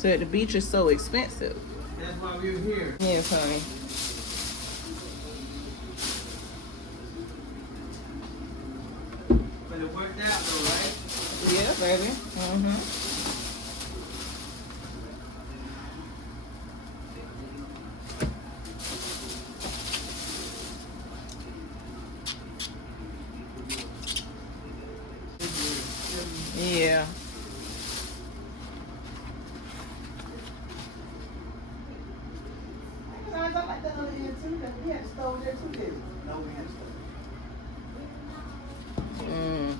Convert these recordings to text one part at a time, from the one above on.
So the beach is so expensive. That's why we're here. Yes, honey. But it worked out though, right? Yeah, baby. Yeah. I like that other end too. That we had a stove there too, didn't we? No, we had a stove. Mm.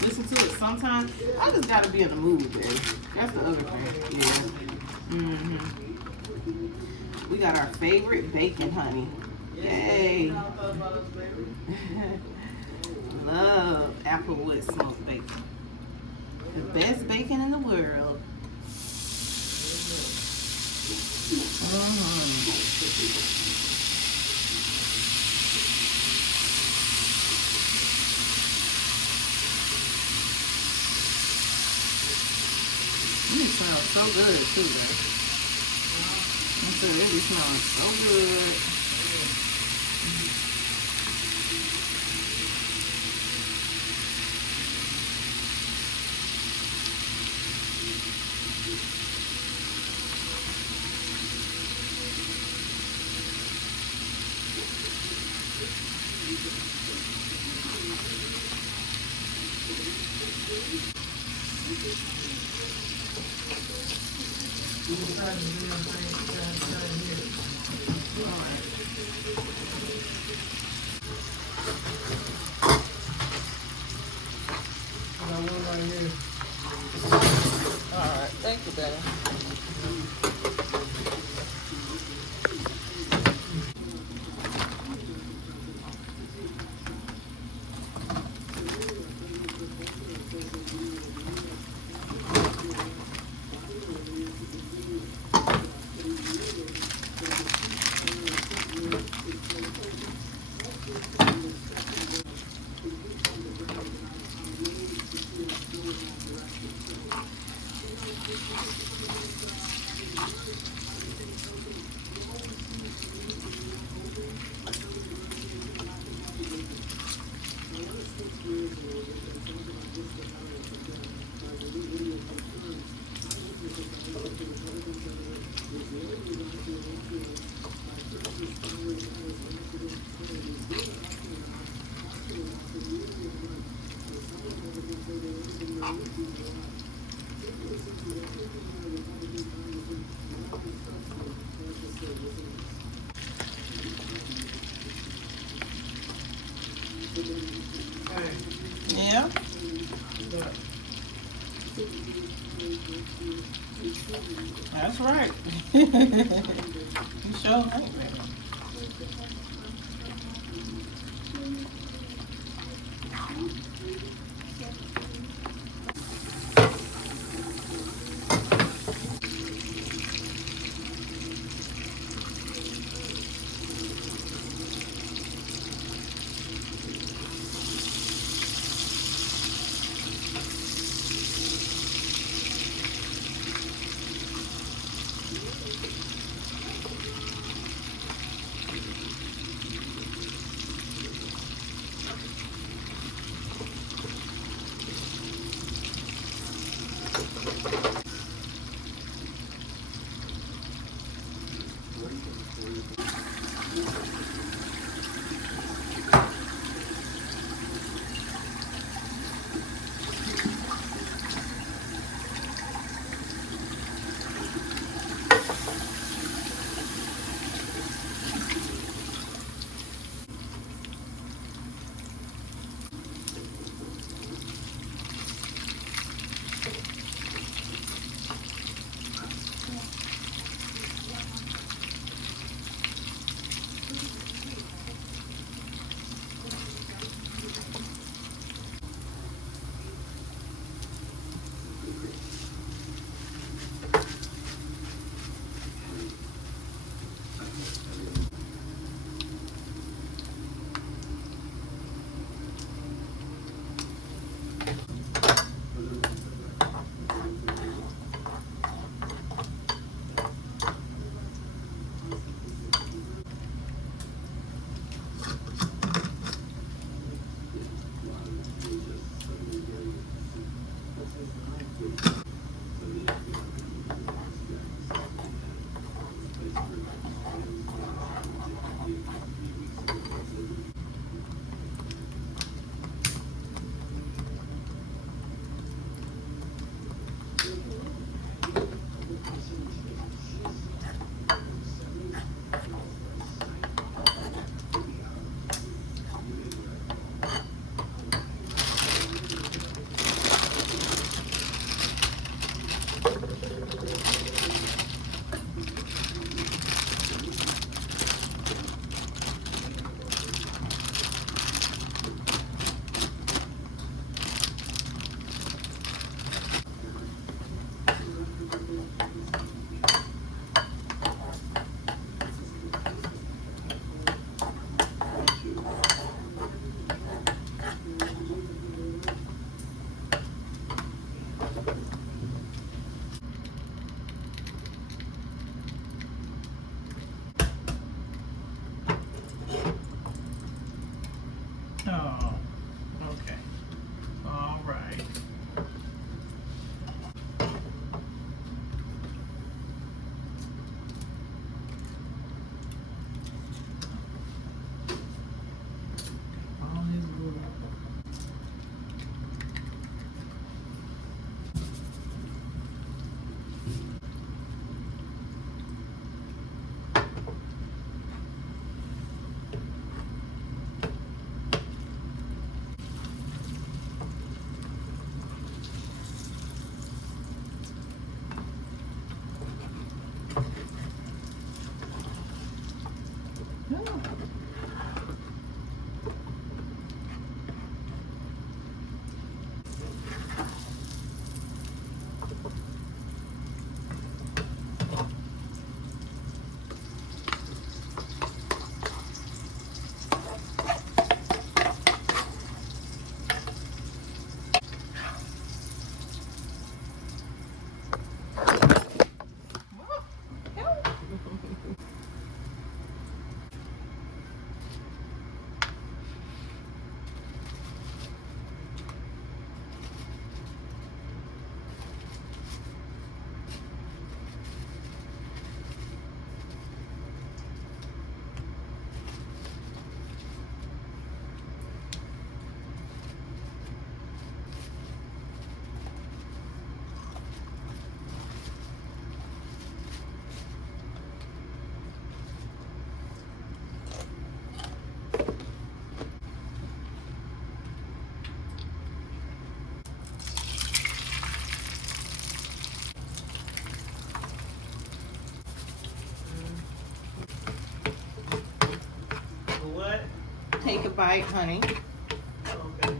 Listen to it sometimes. I just gotta be in the mood, baby. That's the other thing. Yeah. We got our favorite bacon, honey. Yay. Love applewood smoked bacon. The best bacon in the world. It smells so good too, baby. I'm sure it be smelling so good. Alright, thank you, baby. Yeah. That's right. You sure ain't, baby. Oh, okay. All right. All is good. What? Take a bite, honey. Okay.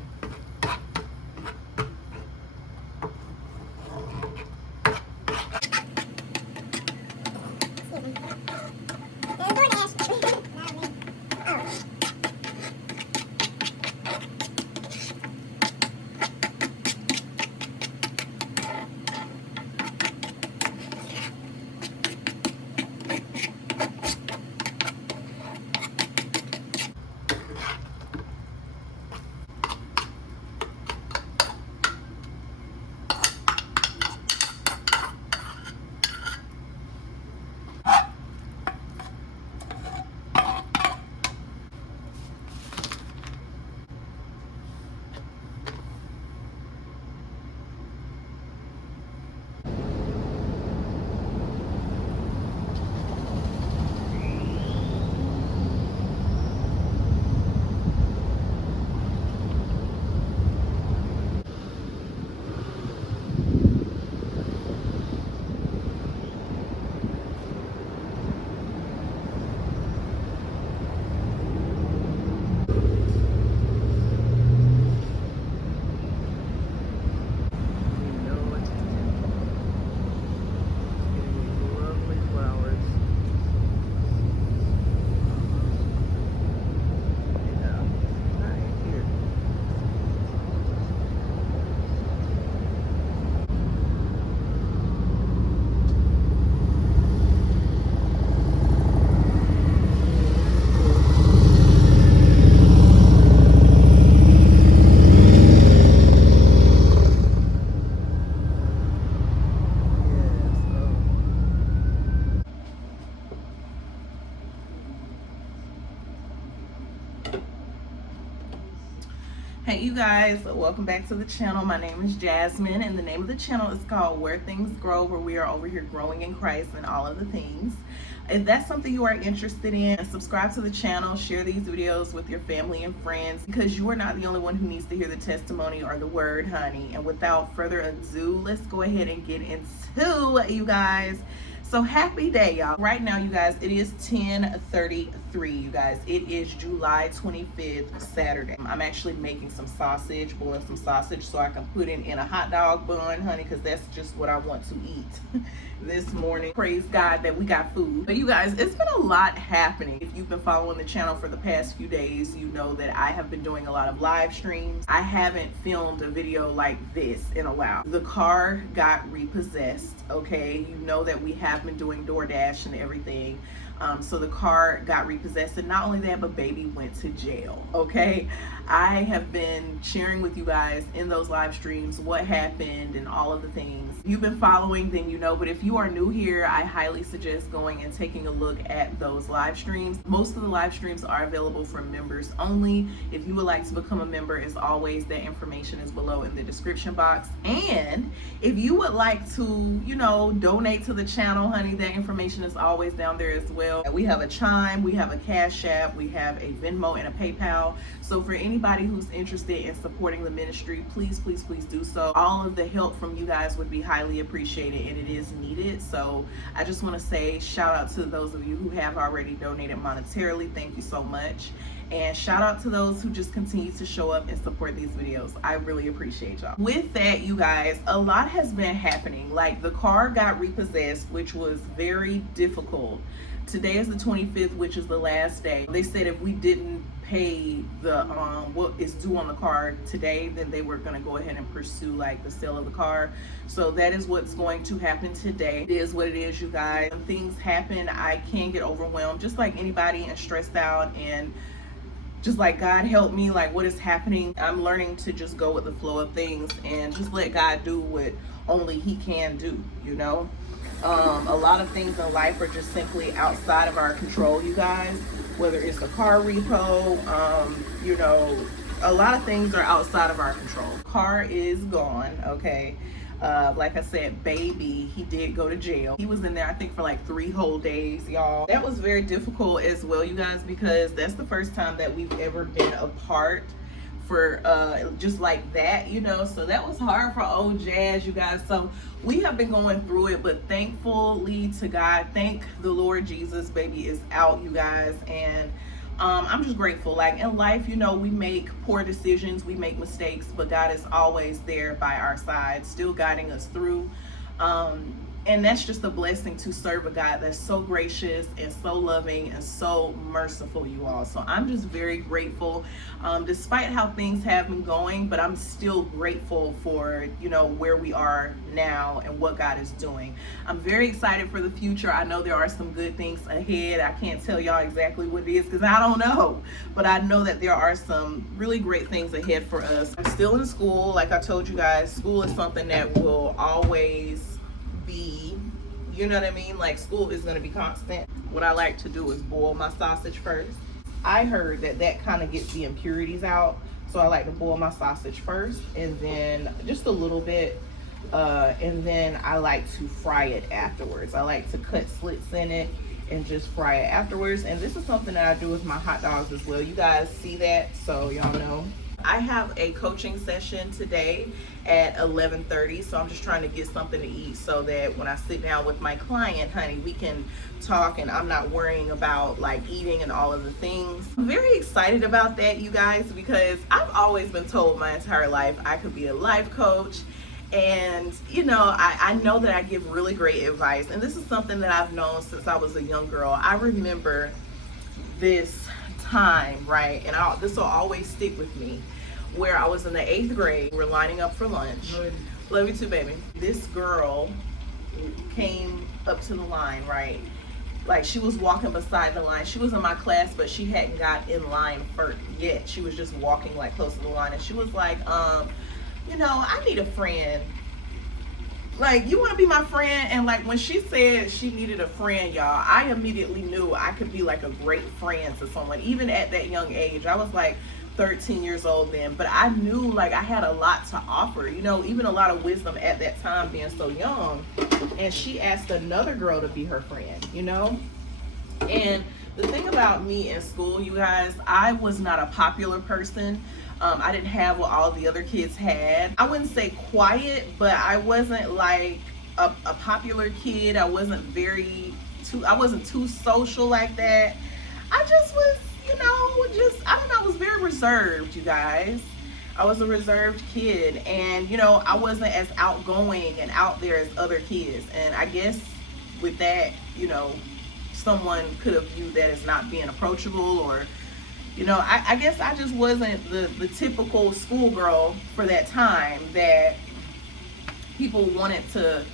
guys, welcome back to the channel. My name is Jasmine, and the name of the channel is called Where Things Grow, where we are over here growing in Christ and all of the things. If that's something you are interested in, subscribe to the channel, share these videos with your family and friends, because you are not the only one who needs to hear the testimony or the word, honey. And without further ado, let's go ahead and get into you guys. So happy day, y'all. Right now, you guys, it is 10:33, you guys. It is July 25th, Saturday. I'm actually making some sausage, boiling some sausage so I can put it in a hot dog bun, honey, because that's just what I want to eat this morning. Praise God that we got food. But you guys, it's been a lot happening. If you've been following the channel for the past few days, you know that I have been doing a lot of live streams. I haven't filmed a video like this in a while. The car got repossessed, okay? You know that we have been doing DoorDash and everything. So the car got repossessed, and not only that, but baby went to jail, okay? I have been sharing with you guys in those live streams what happened and all of the things. If you've been following, then you know, but if you are new here, I highly suggest going and taking a look at those live streams. Most of the live streams are available for members only. If you would like to become a member, as always, that information is below in the description box. And if you would like to, you know, donate to the channel, honey, that information is always down there as well. We have a Chime, we have a Cash App, we have a Venmo and a PayPal. So for anybody who's interested in supporting the ministry, please, please, please do so. All of the help from you guys would be highly appreciated, and it is needed. So I just want to say shout out to those of you who have already donated monetarily. Thank you so much. And shout out to those who just continue to show up and support these videos. I really appreciate y'all. With that, you guys, a lot has been happening. Like, the car got repossessed, which was very difficult. Today is the 25th, which is the last day. They said if we didn't pay the what is due on the car today, then they were going to go ahead and pursue like the sale of the car. So that is what's going to happen today. It is what it is, you guys. When things happen, I can get overwhelmed just like anybody and stressed out, and just like, God help me, like, what is happening? I'm learning to just go with the flow of things and just let God do what only He can do, you know? A lot of things in life are just simply outside of our control, you guys. Whether it's a car repo, you know, a lot of things are outside of our control. Car is gone, okay? Like I said, baby, he did go to jail. He was in there, I think, for like 3 whole days, y'all. That was very difficult as well, you guys, because that's the first time that we've ever been apart for just like that, you know. So that was hard for old Jazz, you guys. So we have been going through it, but thankfully to God, thank the Lord Jesus, baby is out, you guys. And I'm just grateful. Like, in life, you know, we make poor decisions, we make mistakes, but God is always there by our side, still guiding us through. And that's just a blessing to serve a God that's so gracious and so loving and so merciful, you all. So I'm just very grateful, despite how things have been going, but I'm still grateful for, you know, where we are now and what God is doing. I'm very excited for the future. I know there are some good things ahead. I can't tell y'all exactly what it is because I don't know, but I know that there are some really great things ahead for us. I'm still in school. Like I told you guys, school is something that will always be, you know what I mean? Like, school is going to be constant. What I like to do is boil my sausage first. I heard that that kind of gets the impurities out, so I like to boil my sausage first, and then just a little bit, and then I like to fry it afterwards. I like to cut slits in it and just fry it afterwards. And this is something that I do with my hot dogs as well. You guys see that, so y'all know. I have a coaching session today at 11:30, so I'm just trying to get something to eat so that when I sit down with my client, honey, we can talk and I'm not worrying about like eating and all of the things. I'm very excited about that, you guys, because I've always been told my entire life I could be a life coach. And, you know, I know that I give really great advice, and this is something that I've known since I was a young girl. I remember this time, right, and this will always stick with me, where I was in the 8th grade. We're lining up for lunch. Love you too, baby. This girl came up to the line, right? Like, she was walking beside the line. She was in my class, but she hadn't got in line yet. She was just walking like close to the line, and she was like, you know, I need a friend. Like, you want to be my friend? And like, when she said she needed a friend, y'all, I immediately knew I could be like a great friend to someone. Even at that young age, I was like, 13 years old then, but I knew like I had a lot to offer, you know, even a lot of wisdom at that time being so young. And she asked another girl to be her friend, you know. And the thing about me in school, you guys, I was not a popular person. I didn't have what all the other kids had. I wouldn't say quiet, but I wasn't like a popular kid. I wasn't too social like that. I just was, you know, I don't know, I was very reserved, you guys. I was a reserved kid, and, you know, I wasn't as outgoing and out there as other kids. And I guess with that, you know, someone could have viewed that as not being approachable, or, you know, I guess I just wasn't the typical schoolgirl for that time that people wanted to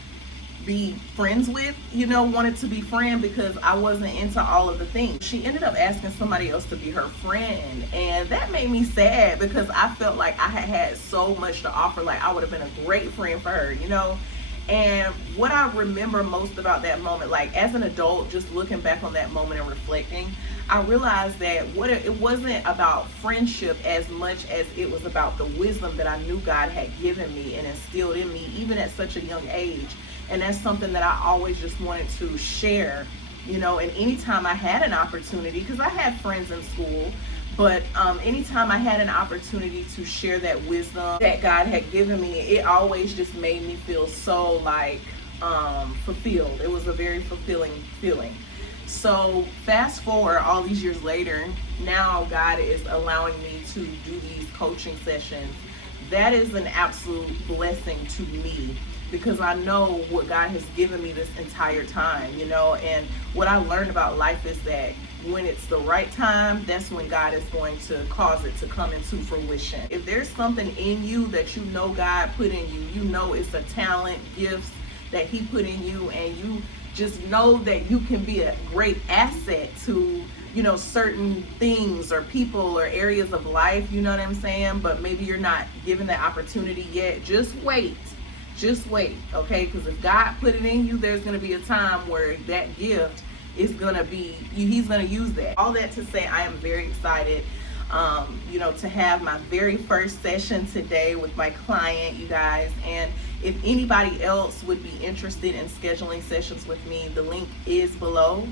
be friends with, you know, wanted to be friend, because I wasn't into all of the things. She ended up asking somebody else to be her friend, and that made me sad because I felt like I had so much to offer. Like I would have been a great friend for her, you know. And what I remember most about that moment, like as an adult, just looking back on that moment and reflecting, I realized that it wasn't about friendship as much as it was about the wisdom that I knew God had given me and instilled in me, even at such a young age. And that's something that I always just wanted to share, you know. And anytime I had an opportunity, because I had friends in school, but anytime I had an opportunity to share that wisdom that God had given me, it always just made me feel so like fulfilled. It was a very fulfilling feeling. So fast forward all these years later, now God is allowing me to do these coaching sessions. That is an absolute blessing to me, because I know what God has given me this entire time, you know. And what I learned about life is that when it's the right time, that's when God is going to cause it to come into fruition. If there's something in you that you know God put in you, you know it's a talent, gifts that He put in you, and you just know that you can be a great asset to, you know, certain things or people or areas of life, you know what I'm saying? But maybe you're not given that opportunity yet. Just wait, okay? Because if God put it in you, there's going to be a time where that gift is going to be, He's going to use that. All that to say, I am very excited, you know, to have my very first session today with my client, you guys. And if anybody else would be interested in scheduling sessions with me, the link is below.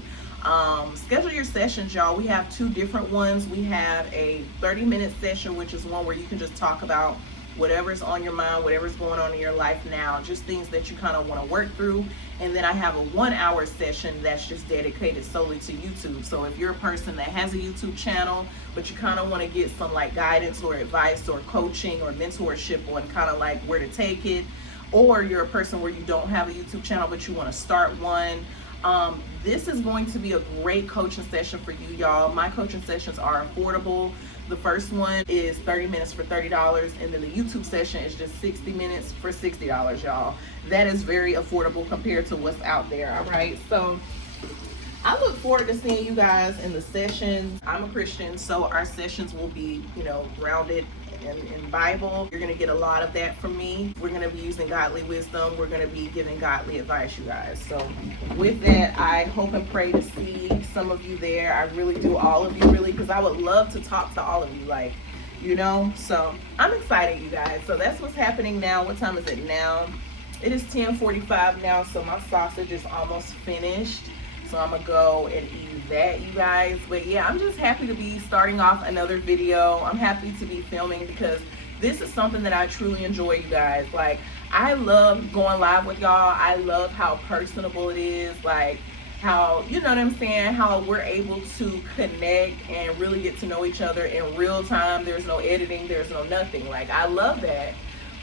Schedule your sessions, y'all. We have two different ones. We have a 30-minute session, which is one where you can just talk about whatever's on your mind, whatever's going on in your life now, just things that you kind of want to work through. And then I have a 1-hour session that's just dedicated solely to YouTube. So if you're a person that has a YouTube channel, but you kind of want to get some like guidance or advice or coaching or mentorship on kind of like where to take it, or you're a person where you don't have a YouTube channel but you want to start one, this is going to be a great coaching session for you, y'all. My coaching sessions are affordable. The first one is 30 minutes for $30, and then the YouTube session is just 60 minutes for $60, y'all. That is very affordable compared to what's out there, all right? So I look forward to seeing you guys in the sessions. I'm a Christian, so our sessions will be, you know, grounded in Bible. You're going to get a lot of that from me. We're going to be using godly wisdom. We're going to be giving godly advice, you guys. So with that, I hope and pray to see some of you there. I really do, all of you, really, because I would love to talk to all of you, like, you know. So I'm excited, you guys. So that's what's happening now. What time is it now? It is 10:45 now, so my sausage is almost finished. So I'm gonna go and eat that, you guys. But yeah, I'm just happy to be starting off another video. I'm happy to be filming because this is something that I truly enjoy, you guys. Like, I love going live with y'all. I love how personable it is, like how, you know what I'm saying, how we're able to connect and really get to know each other in real time. There's no editing, there's no nothing. Like, I love that.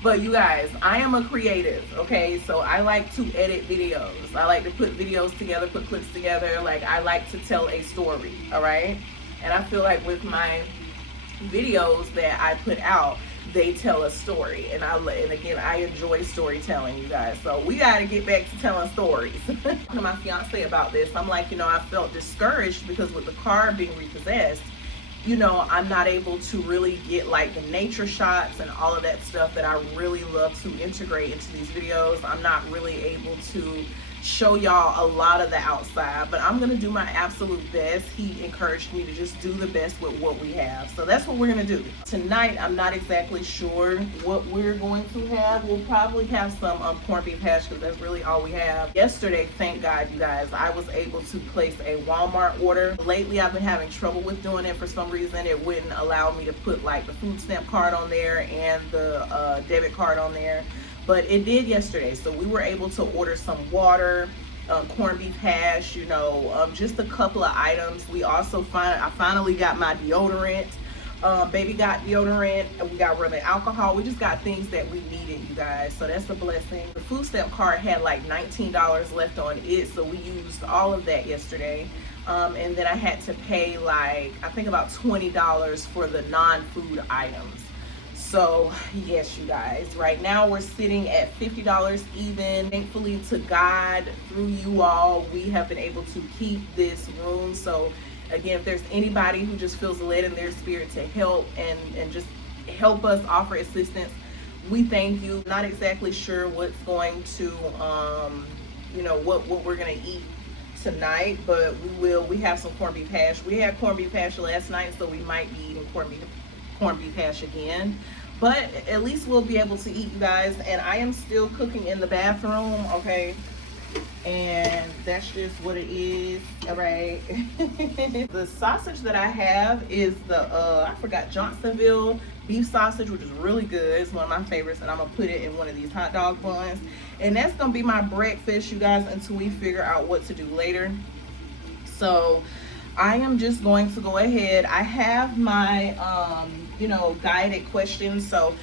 But you guys, I am a creative, okay? So I like to edit videos. I like to put videos together, put clips together. Like, I like to tell a story, all right? And I feel like with my videos that I put out, they tell a story. And again, I enjoy storytelling, you guys. So we got to get back to telling stories. Talking to my fiance about this, I'm like, you know, I felt discouraged because with the car being repossessed, you know, I'm not able to really get like the nature shots and all of that stuff that I really love to integrate into these videos. I'm not really able to show y'all a lot of the outside, but I'm gonna do my absolute best. He encouraged me to just do the best with what we have, so that's what we're gonna do tonight. I'm not exactly sure what we're going to have. We'll probably have some corned beef hash, because that's really all we have. Yesterday, thank God, you guys, I was able to place a Walmart order. Lately I've been having trouble with doing it. For some reason it wouldn't allow me to put like the food stamp card on there and the debit card on there, but it did yesterday. So we were able to order some water, corned beef hash, you know, just a couple of items. We also I finally got my deodorant. Baby got deodorant, and we got rubbing alcohol. We just got things that we needed, you guys, so that's a blessing. The food stamp card had like $19 left on it, so we used all of that yesterday. And then I had to pay like, I think about $20 for the non-food items. So yes, you guys, right now we're sitting at $50 even. Thankfully to God, through you all, we have been able to keep this room. So again, if there's anybody who just feels led in their spirit to help and just help us, offer assistance, we thank you. Not exactly sure what's going to you know, what we're gonna eat tonight, but we have some corned beef hash. We had corned beef hash last night, so we might be eating corned beef hash again, but at least we'll be able to eat, you guys. And I am still cooking in the bathroom, okay, and that's just what it is. All right. The sausage that I have is the I forgot, Johnsonville beef sausage, which is really good. It's one of my favorites, and I'm gonna put it in one of these hot dog buns, and that's gonna be my breakfast, you guys, until we figure out what to do later. So I am just going to go ahead. I have my you know, guided questions. So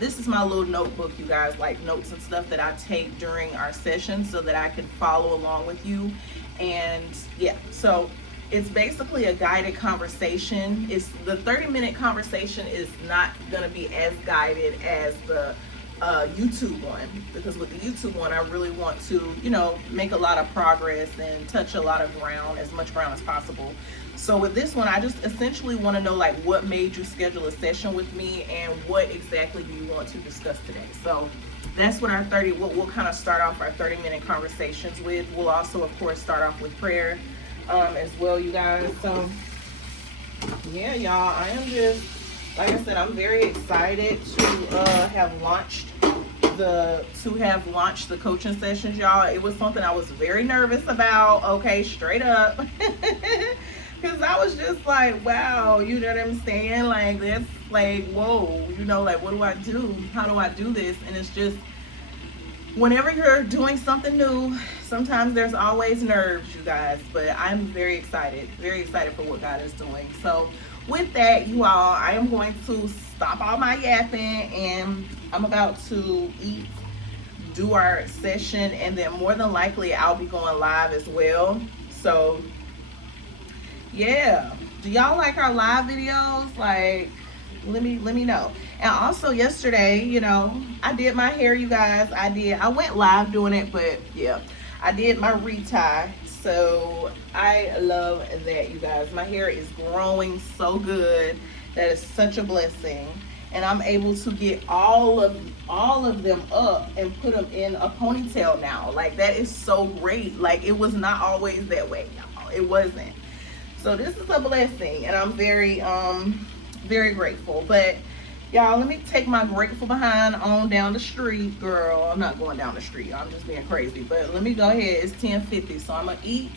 this is my little notebook, you guys, like notes and stuff that I take during our session so that I can follow along with you. And yeah, so it's basically a guided conversation. It's the 30-minute conversation is not going to be as guided as the YouTube one, because with the YouTube one I really want to, you know, make a lot of progress and touch a lot of ground, as much ground as possible. So with this one, I just essentially want to know, like, what made you schedule a session with me, and what exactly do you want to discuss today. So that's what our we'll kind of start off our 30-minute conversations with. We'll also, of course, start off with prayer as well, you guys. So yeah, y'all, I am just, like I said, I'm very excited to have launched the coaching sessions, y'all. It was something I was very nervous about, okay, straight up. Because I was just like, wow, you know what I'm saying? Like, that's like, whoa, you know, like, what do I do? How do I do this? And it's just, whenever you're doing something new, sometimes there's always nerves, you guys. But I'm very excited for what God is doing. So with that, you all, I am going to stop all my yapping, and I'm about to eat, do our session, and then more than likely I'll be going live as well. So yeah, do y'all like our live videos? Like, let me know. And also yesterday, you know, I did my hair, you guys. I went live doing it, but yeah, I did my retie. So I love that, you guys. My hair is growing so good. That is such a blessing. And I'm able to get all of them up and put them in a ponytail now. Like, that is so great. Like, it was not always that way, y'all. It wasn't. So this is a blessing, and I'm very very grateful. But y'all, let me take my grateful behind on down the street, girl. I'm not going down the street, I'm just being crazy. But let me go ahead. It's 10:50, so I'm gonna eat,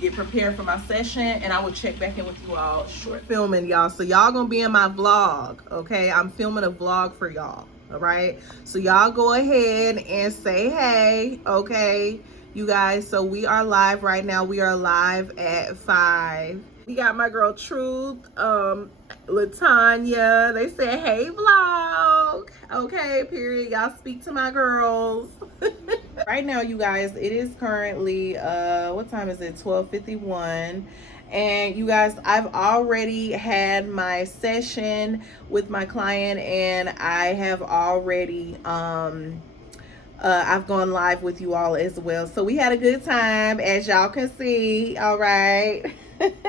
get prepared for my session, and I will check back in with you all short. Filming, y'all, so y'all gonna be in my vlog, okay? I'm filming a vlog for y'all, all right? So y'all go ahead and say hey, okay, you guys. So we are live right now. We are live at 5. We got my girl Truth, Latanya. They said hey vlog, okay, period. Y'all speak to my girls. Right now, you guys, it is currently what time is it? 12:51. And you guys, I've already had my session with my client, and I have already I've gone live with you all as well. So we had a good time, as y'all can see. All right.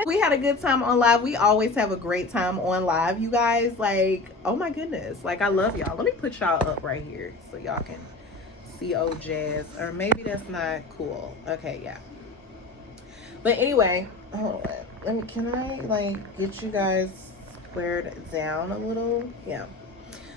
We had a good time on live. We always have a great time on live, you guys. Like, oh my goodness, like, I love y'all. Let me put y'all up right here so y'all can CO Jazz. Or maybe that's not cool. Okay, yeah. But anyway, hold on. Can I like get you guys squared down a little? Yeah.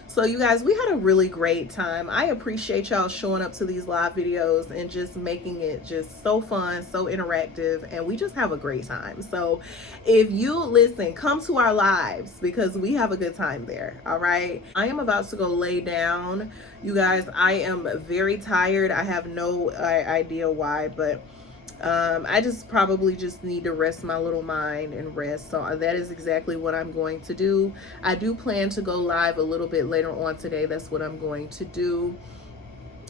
So you guys, we had a really great time. I appreciate y'all showing up to these live videos and just making it just so fun, so interactive, and we just have a great time. So if you listen, come to our lives because we have a good time there. All right. I am about to go lay down. You guys, I am very tired. I have no idea why, but I just probably just need to rest my little mind and rest. So that is exactly what I'm going to do. I do plan to go live a little bit later on today. That's what I'm going to do.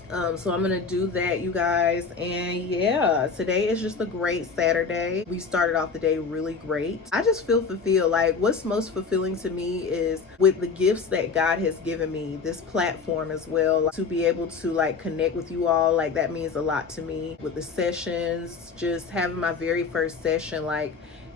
So I'm gonna do that, you guys. And yeah, today is just a great Saturday. We started off the day really great. I just feel fulfilled. Like, what's most fulfilling to me is with the gifts that God has given me, this platform as well, to be able to like connect with you all. Like, that means a lot to me. With the sessions, just having my very first session, like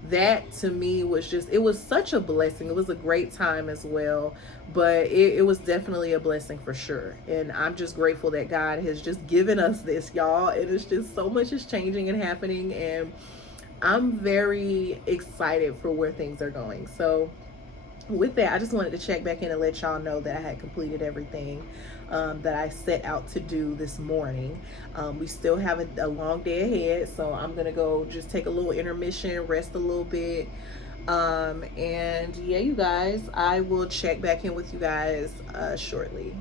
that to me was just, it was such a blessing. It was a great time as well, but it was definitely a blessing for sure. And I'm just grateful that God has just given us this, y'all. It is just so much is changing and happening, and I'm very excited for where things are going. So with that, I just wanted to check back in and let y'all know that I had completed everything that I set out to do this morning. We still have a long day ahead, so I'm gonna go just take a little intermission, rest a little bit, and yeah, you guys, I will check back in with you guys shortly.